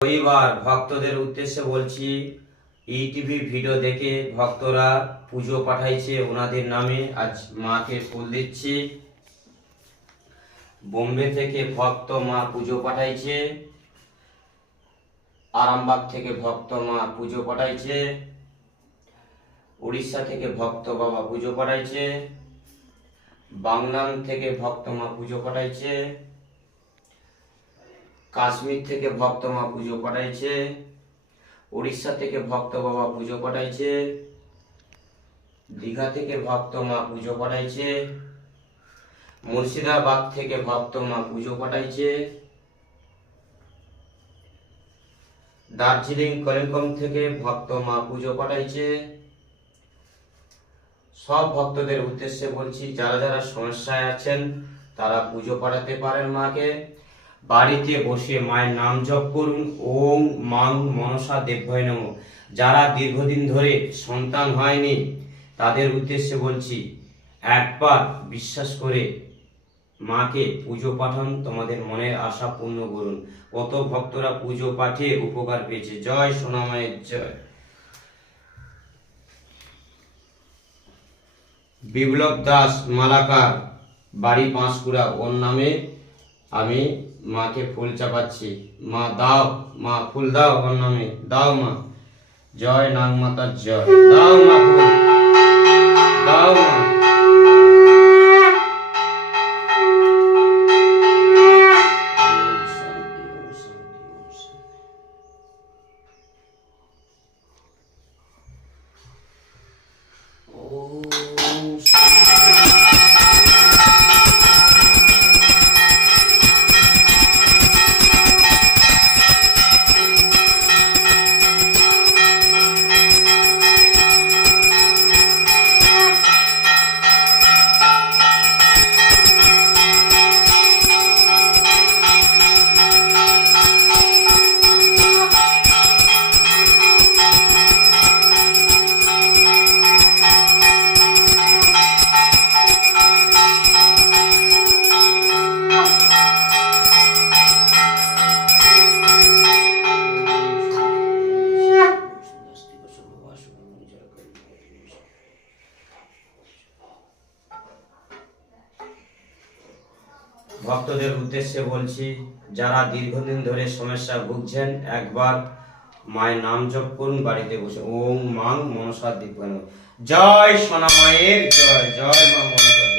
রবিবার ভক্তদের উদ্দেশ্যে বলছি, ইউটিউবে ভিডিও দেখে ভক্তরা পুজো পাঠাইছে ওনাদের নামে। আজ মাকে ফুল দিচ্ছি। বোম্বে থেকে ভক্ত মা পুজো পাঠাইছে, আরামবাগ থেকে ভক্ত মা পুজো পাঠাইছে, উড়িষ্যা থেকে ভক্ত বাবা পুজো পাঠাইছে, বাংলান থেকে ভক্ত মা পুজো পাঠাইছে, কাশ্মীর থেকে ভক্ত মা পুজো পাঠাইছে, উড়িষ্যা থেকে ভক্ত বাবা পুজো পাঠাইছে, দীঘা থেকে ভক্ত মা পুজো পাঠাইছে, মুর্শিদাবাদ থেকে ভক্ত মা পুজো পাঠাইছে, দার্জিলিং কালিম্পং থেকে ভক্ত মা পুজো পাঠাইছে। সব ভক্তদের উদ্দেশ্যে বলছি, যারা যারা সমস্যায় আছেন তারা পুজো পাঠাতে পারেন মাকে। বাড়িতে বসে মায়ের নাম জপ করুন, ওম মাং মনসা দেবভয় নমঃ। যারা দীর্ঘদিন ধরে সন্তান হয়নি তাদের উদ্দেশ্যে বলছি, একবার বিশ্বাস করে মাকে পুজো পাঠান, তোমাদের মনের আশা পূর্ণ করুন। কত ভক্তরা পুজো পাঠিয়ে উপকার পেয়েছে। জয় সোনামায়ের জয়। বিপ্লব দাস মালাকার, বাড়ি পাঁশকুড়া, ওর নামে আমি মাকে ফুল চাপাচ্ছি। মা দাও, মা ফুল দাও, ওর নামে দাও মা। জয় নাগমাতার জয়। দাও মা ফুল, দাও মা। ভক্তদের উদ্দেশ্যে বলছি, যারা দীর্ঘদিন ধরে সমস্যা ভুগছেন একবার মায়ের নাম জপ করুন বাড়িতে বসে। ওম মাং মনসা দেবভয় নমঃ। জয় সোনা মায়ের জয়। জয় মা মনসা।